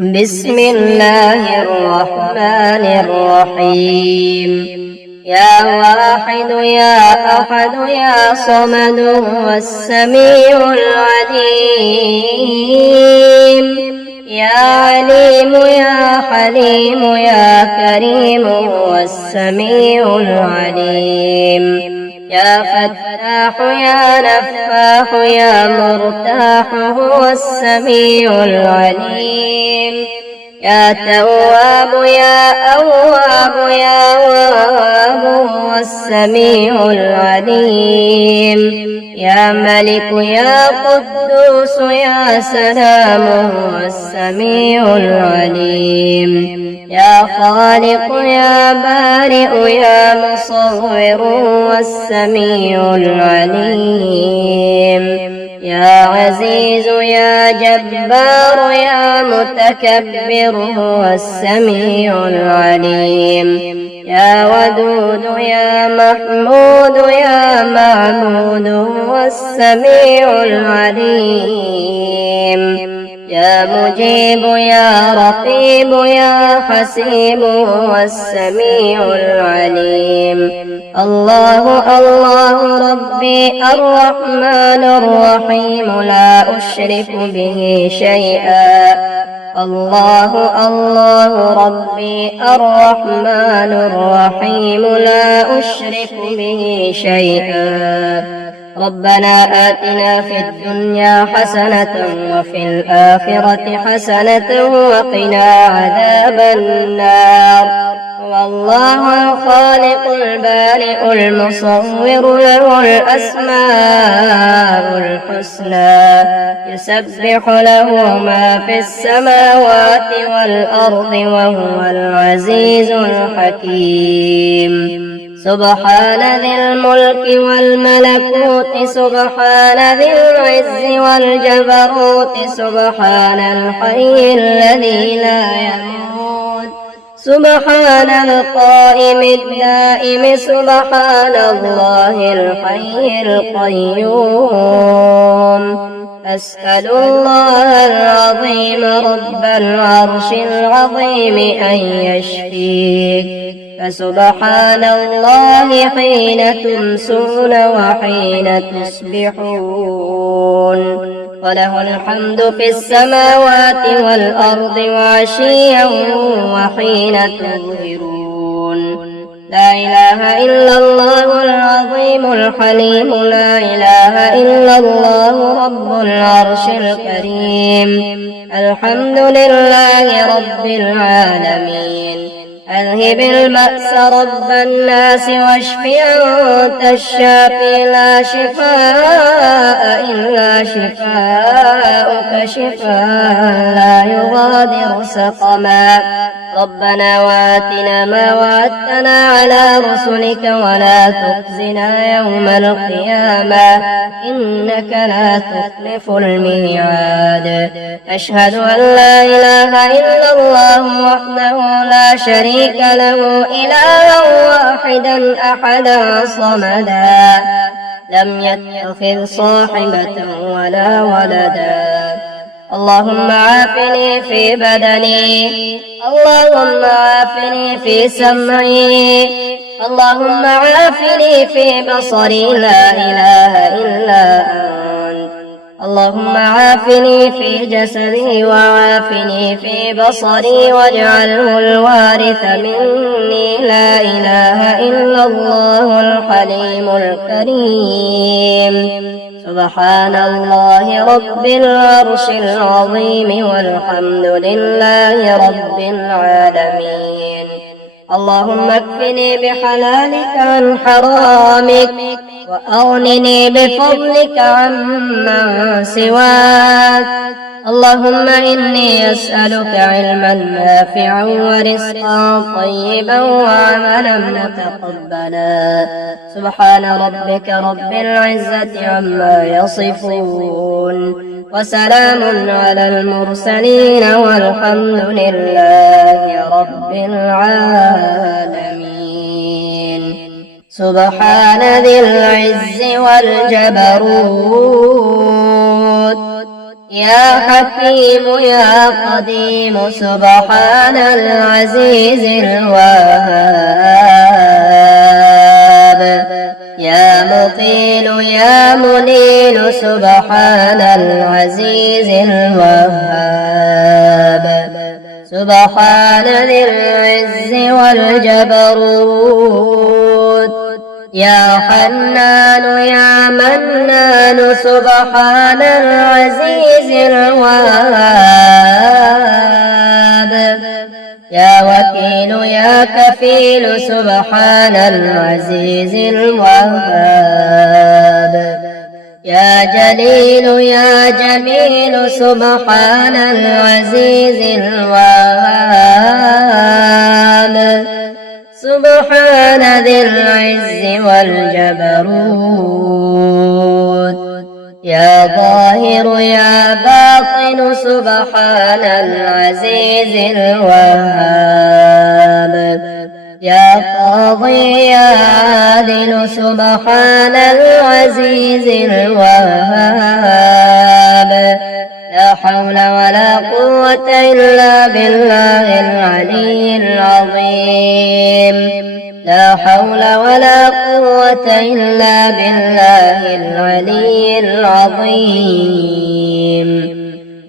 بسم الله الرحمن الرحيم. يا واحد يا أحد يا صمد هو السميع العليم. يا عليم يا حليم يا كريم هو السميع العليم. يا فتاح يا نفاح يا مرتاح هو السميع العليم. يا تواب يا أواب يا واب هو السميع العليم. يا ملك يا قدوس يا سلام هو السميع العليم. يا خالق يا بارئ يا مصور هو السميع العليم. يا عزيز يا جبار يا متكبر هو السميع العليم. يا ودود يا محمود يا معبود هو السميع العليم. يا مجيب يا رقيب يا حسيب هو السميع العليم. الله الله ربي الرحمن الرحيم لا أشرك به شيئا. الله الله ربي الرحمن الرحيم لا أشرك به شيئا. ربنا آتنا في الدنيا حسنة وفي الآخرة حسنة وقنا عذاب النار. والله الخالق البارئ المصور له الأسماء الحسنى يسبح له ما في السماوات والأرض وهو العزيز الحكيم. سبحان ذي الملك والملكوت سبحان ذي العز والجبروت سبحان الحي الذي لا يموت سبحان القائم الدائم سبحان الله الحي القيوم. أسأل الله العظيم رب العرش العظيم أن يشفيك. فسبحان الله حين تمسون وحين تصبحون. وله الحمد في السماوات والأرض وعشيا وحين تظهرون. لا إله إلا الله العظيم الحليم. لا إله إلا الله رب العرش الكريم. الحمد لله رب العالمين. أذهب البأس رب الناس واشف أنت الشافي لا شفاء إلا شفاءك شفاء لا يغادر سقما. ربنا وآتنا ما وعدتنا على رسلك ولا تخزنا يوم القيامة إنك لا تخلف الميعاد. أشهد أن لا إله إلا الله وحده لا شريك له إلها واحدا أحدا صمدا لم يتخذ صاحبة ولا ولدا. اللهم عافني في بدني. اللهم عافني في سمعي. اللهم عافني في بصري. لا إله إلا أنت. اللهم عافني في جسدي وعافني في بصري واجعله الوارث مني. لا إله إلا الله الحليم الكريم. سبحان الله رب العرش العظيم والحمد لله رب العالمين. اللهم اكفني بحلالك عن حرامك وأغنني بفضلك عمن سواك. اللهم إني أسألك علما نافعا ورزقا طيبا وعملا متقبلا. سبحان ربك رب العزة عما يصفون وسلام على المرسلين والحمد لله رب العالمين. سبحان ذي العز والجبروت يا حكيم يا قديم سبحان العزيز الوهاب يا مقيل يا منيل سبحان العزيز الوهاب سبحان ذي العز والجبروت يا حنان يا منان سبحان العزيز الوهاب يا وكيل يا كفيل سبحان العزيز الوهاب يا جليل يا جميل سبحان العزيز الوهاب سبحان ذي العز والجبروت يا ظاهر يا باطن سبحان العزيز الوهاب يا قاضي يا عادل سبحان العزيز الوهاب لا حول ولا قوة إلا بالله العلي العظيم لا حول ولا قوة إلا بالله العلي العظيم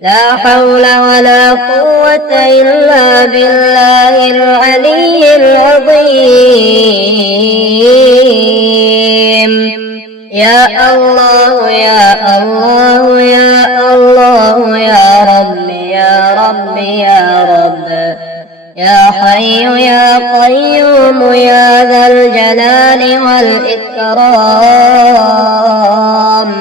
لا حول ولا قوة إلا بالله العلي العظيم يا الله يا الله يا الله يا رب يا رب يا رب يا حي يا قيوم يا ذا الجلال والإكرام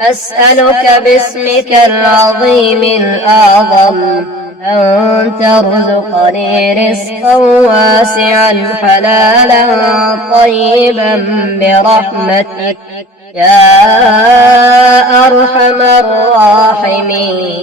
أسألك باسمك العظيم الأعظم أن ترزقني رزقا واسعا حلالا طيبا برحمتك يا أرحم الراحمين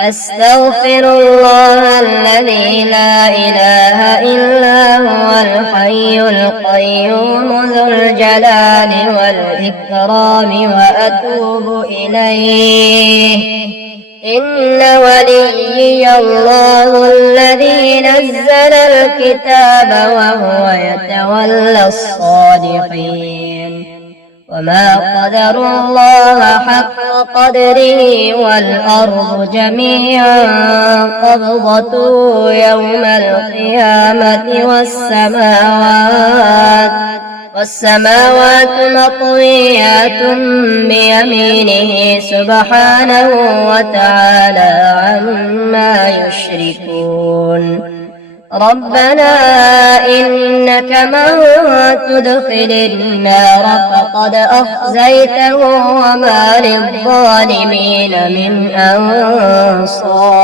أستغفر الله الذي لا إله إلا هو الحي القيوم ذو الجلال والإكرام وأتوب إليه إن وليي الله الذي نزل الكتاب وهو يتولى الصالحين وما قدر الله حق قدره والأرض جميعا قبضته يوم القيامة والسماوات مطويات بيمينه سبحانه وتعالى عما يشركون ربنا إنك من تدخل النار فقد أخزيته وما للظالمين من أنصار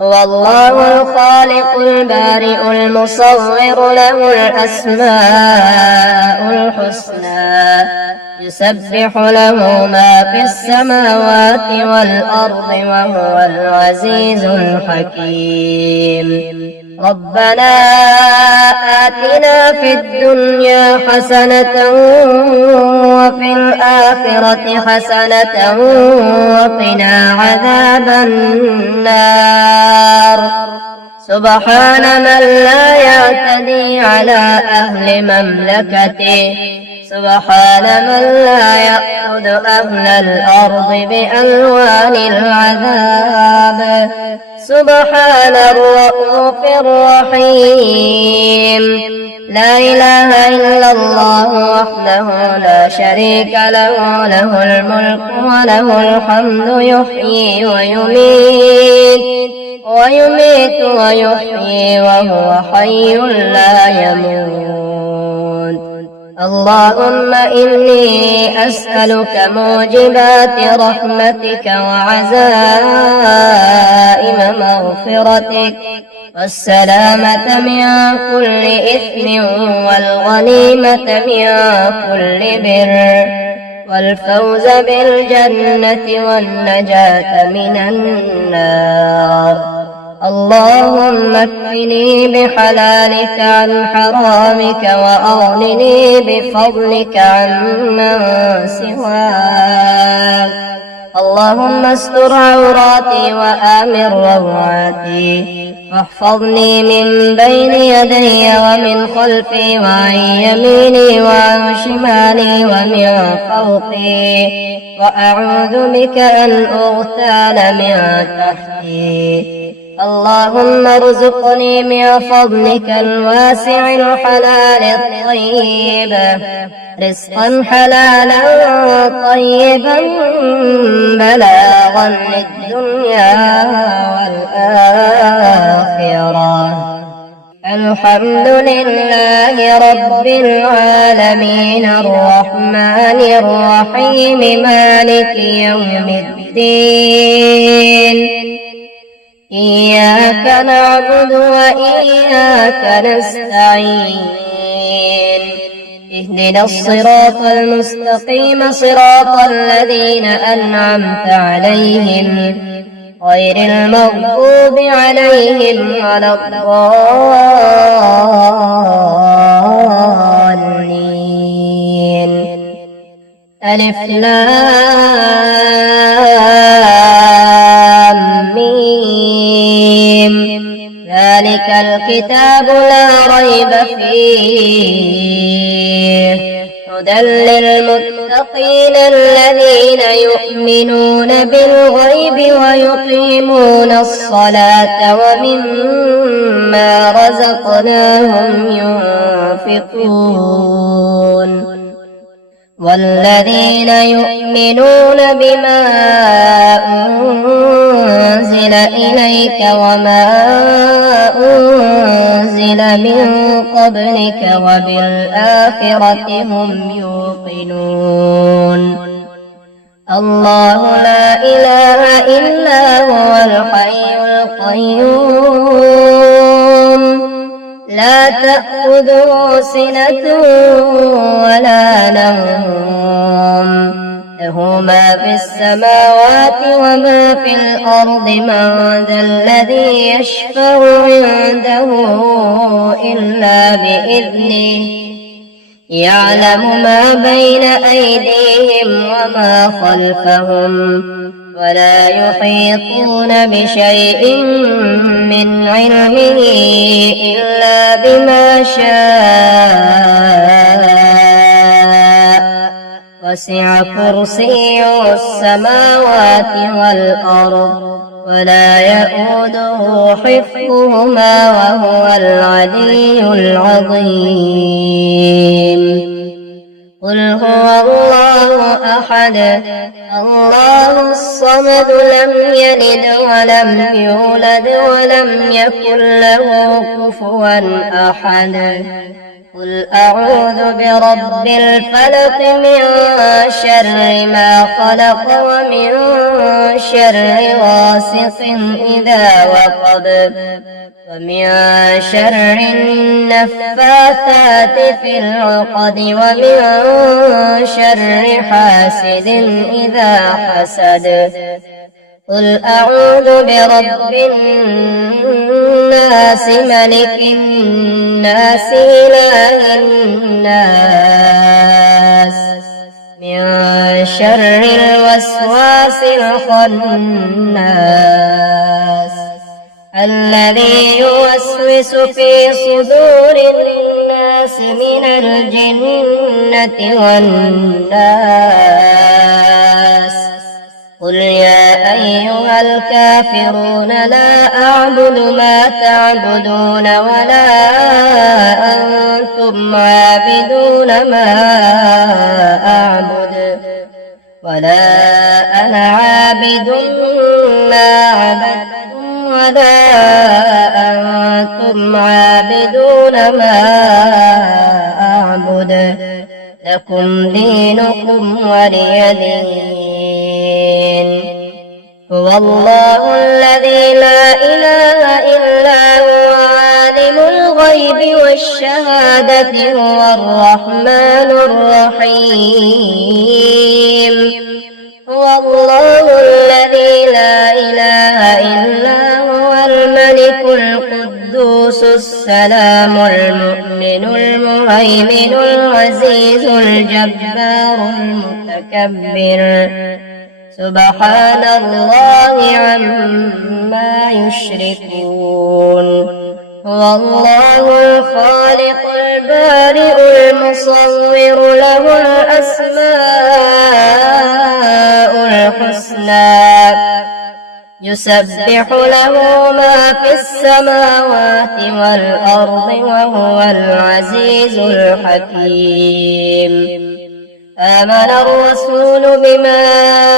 هو الله الخالق البارئ المصور له الأسماء الحسنى يسبح له ما في السماوات والأرض وهو العزيز الحكيم ربنا آتنا في الدنيا حسنة وفي الآخرة حسنة وقنا عذاب النار سبحان من لا يعتدي على أهل مملكته سبحان من لا يأخذ أهل الأرض بألوان العذاب سبحان الرؤوف الرحيم لا إله إلا الله وحده لا شريك له له الملك وله الحمد يحيي ويميت ويحيي وهو حي لا يموت اللهم إني أسألك موجبات رحمتك وعزائم مغفرتك والسلامة من كل إثم والغنيمة من كل بر والفوز بالجنة والنجاة من النار اللهم اكفني بحلالك عن حرامك وأغنني بفضلك عمن سواك. اللهم استر عوراتي وآمن روعاتي واحفظني من بين يدي ومن خلفي وعن يميني وعن شمالي ومن فوقي، وأعوذ بك أن أغتال من تحتي. اللهم ارزقني من فضلك الواسع الحلال الطيب رزقا حلالا طيبا بلاغا للدنيا والآخرة. الحمد لله رب العالمين الرحمن الرحيم مالك يوم الدين. إياك نعبد وإياك نستعين. اهدنا الصراط المستقيم صراط الذين أنعمت عليهم غير المغضوب عليهم ولا الضالين. ألف لام ميم. ذلك الكتاب لا ريب فيه هدى للمتقين الذين يؤمنون بالغيب ويقيمون الصلاة ومما رزقناهم ينفقون. والذين يؤمنون بما أنزل إليك وما أنزل من قبلك وبالآخرة هم يوقنون. الله لا إله إلا هو الحي القيوم لا تأخذه سنة ولا نوم له ما في السماوات وما في الأرض. من ذا الذي يشفع عنده إلا بإذنه يعلم ما بين أيديهم وما خلفهم ولا يحيطون بشيء من علمه إلا بما شاء. وسع كرسيه السماوات والأرض ولا يئوده حفظهما وهو العلي العظيم. قل هو الله أحد الله الصمد لم يلد ولم يولد ولم يكن له كفوا أحد. قل أعوذ برب الفلق من شر ما خلق ومن شر غاسق إذا وقب ومن شر النفاثات في العقد ومن شر حاسد إذا حسد. قل أعوذ برب الناس ملك الناس إله الناس من شر الوسواس الخناس الذي يوسوس في صدور الناس من الجنة والناس. قل يا أيها الكافرون لا أعبد ما تعبدون ولا أنتم عابدون ما أعبد ولا أنا عابد ما عبدتم ولا أنتم عابدون ما أعبد لكم دينكم ولي دين. هو الله الذي لا إله إلا هو عالم الغيب والشهادة هو الرحمن الرحيم. هو الله الذي لا إله إلا هو الملك الملك القدوس السلام المؤمن المهيمن العزيز الجبار المتكبر سبحان الله عما يشركون هو الله الخالق البارئ المصور له الأسماء الحسنى يسبح له ما في السماوات والأرض وهو العزيز الحكيم آمن الرسول بما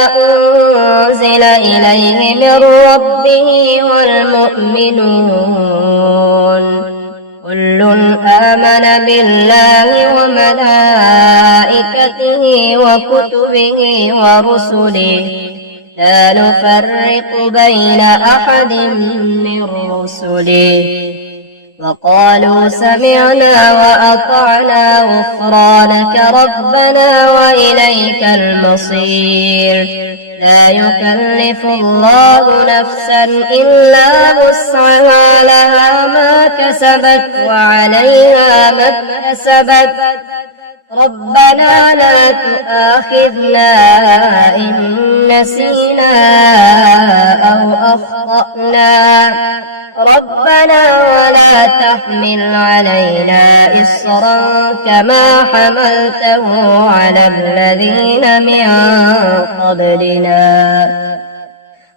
أنزل إليه من ربه والمؤمنون كل آمن بالله وملائكته وكتبه ورسله لا نفرق بين أحد من رسله وقالوا سمعنا وأطعنا غفرانك ربنا وإليك المصير لا يكلف الله نفسا إلا وسعها لها ما كسبت وعليها ما اكتسبت ربنا لا تؤاخذنا إن نسينا أو أخطأنا ربنا ولا تحمل علينا إصرا كما حملته على الذين من قبلنا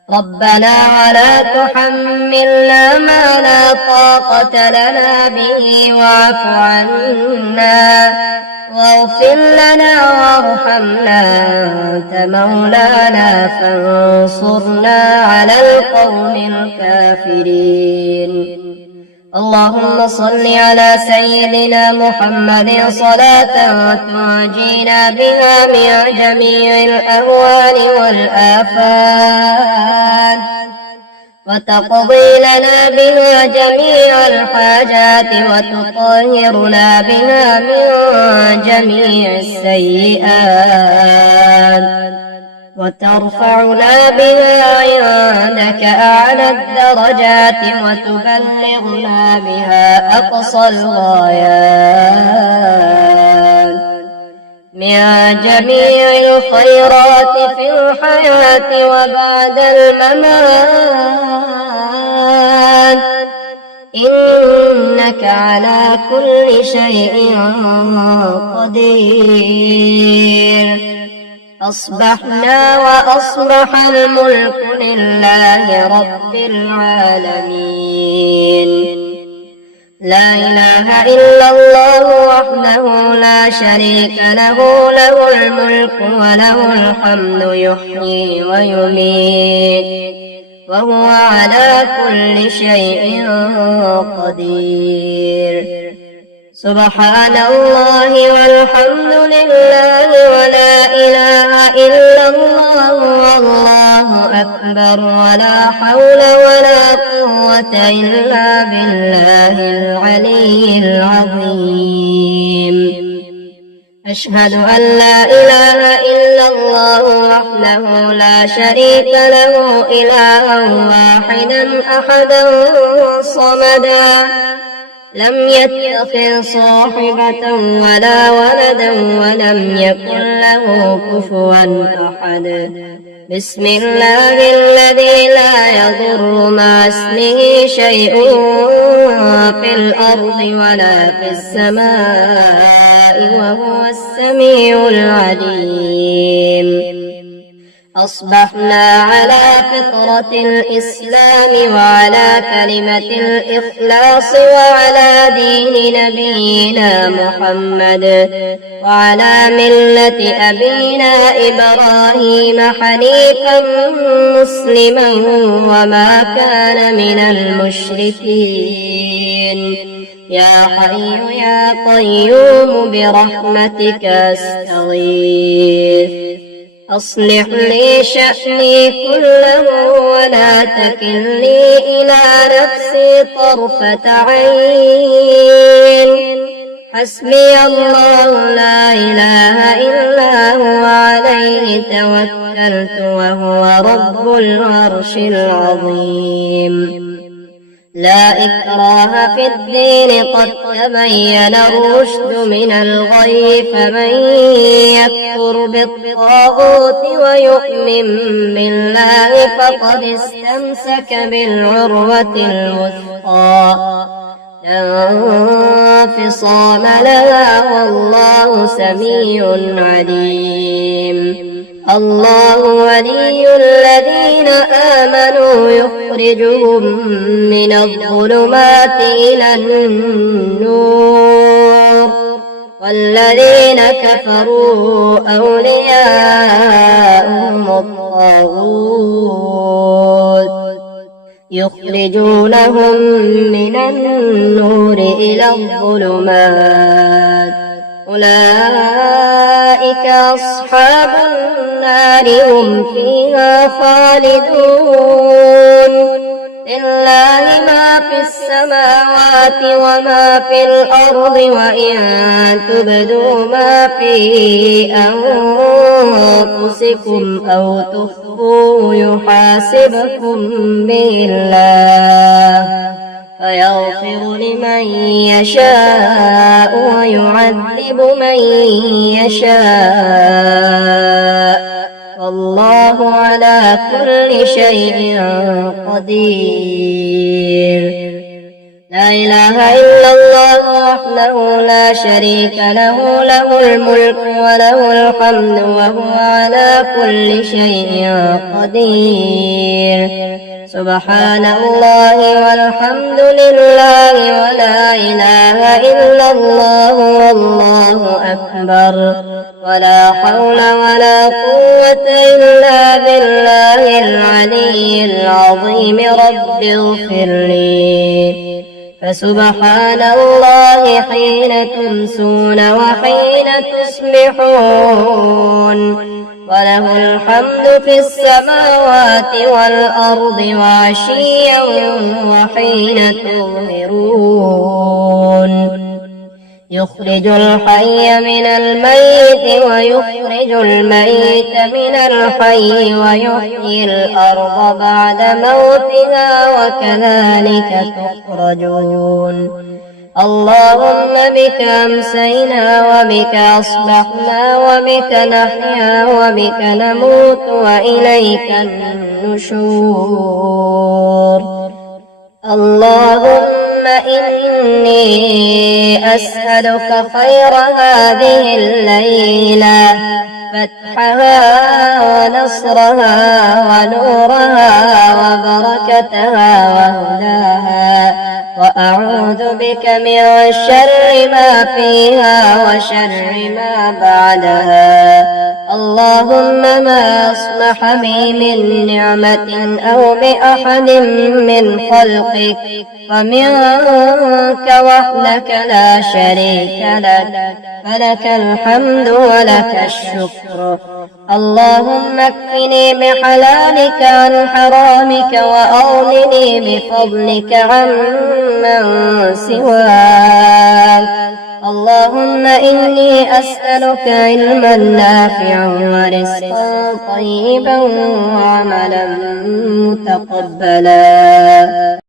ربنا ولا تحملنا ما لا طاقة لنا به واعف عنا واغفر لنا وارحمنا أنت مولانا فانصرنا على القوم الكافرين اللهم صل على سيدنا محمد صلاة تعجينا بها من جميع الأهوال والآفات وتقضي لنا بها جميع الحاجات وتطهرنا بها من جميع السيئات وترفعنا بها عندك أعلى الدرجات وتبلغنا بها أقصى الغايات من جميع الخيرات في الحياة وبعد الممات إنك على كل شيء قدير أصبحنا وأصبح الملك لله رب العالمين لا إله إلا الله وحده لا شريك له له الملك وله الحمد يحيي ويميت وهو على كل شيء قدير سبحان الله والحمد لله ولا إله إلا الله والله أكبر ولا حول ولا قوة إلا بالله العلي العظيم أشهد أن لا إله إلا الله وحده لا شريك له إلها واحدا أحدا صمدا لم يتخذ صاحبة ولا ولدا ولم يكن له كفوا أحد بسم الله الذي لا يضر مع اسمه شيء في الأرض ولا في السماء وهو السميع العليم أصبحنا على فطرة الإسلام وعلى كلمة الإخلاص وعلى دين نبينا محمد وعلى ملة أبينا إبراهيم حنيفا مسلما وما كان من المشركين يا حي يا قيوم برحمتك أستغيث أصلح لي شأني كله ولا تكلني إلى نفسي طرفة عين حسبي الله لا إله إلا هو عليه توكلت وهو رب العرش العظيم لا إكراه في الدين قد تبين الرشد من الغي فمن يكفر بالطاغوت ويؤمن بالله فقد استمسك بالعروة الوثقى لا انفصام لها والله سميع عليم. الله ولي الذين آمنوا يخرجهم من الظلمات إلى النور والذين كفروا أولياءهم الطاغوت يخرجونهم من النور إلى الظلمات أولئك أصحاب النار هم فيها خالدون. لله ما في السماوات وما في الأرض وإن تبدوا ما في أنفسكم أو تخفوه يحاسبكم به الله فيغفر لمن يشاء ويعذب من يشاء والله على كل شيء قدير. لا إله إلا الله وحده لا شريك له له الملك وله الحمد وهو على كل شيء قدير. سبحان الله والحمد لله ولا إله إلا الله والله أكبر ولا حول ولا قوة إلا بالله العلي العظيم. رب اغفر لي. فسبحان الله حين تمسون وحين تصبحون وله الحمد في السماوات والأرض وعشيا وحين تظهرون. يخرج الحي من الميت ويخرج الميت من الحي ويحيي الأرض بعد موتها وكذلك تخرجون. اللهم بك أمسينا وبك أصبحنا وبك نحيا وبك نموت وإليك النشور. اللهم إني أسألك خير هذه الليلة فتحها ونصرها ونورها وبركتها وهداها وأعوذ بك من شر ما فيها وشر ما بعدها. اللهم ما أصلح بي من نعمة أو بأحد من خلقك فمنك وحدك لا شريك لك فلك الحمد ولك الشكر. اللهم اكفني بحلالك عن حرامك وأغنني بفضلك عمن سواك. اللهم إني أسألك علما نافعا ورزقا طيبا وعملا متقبلا.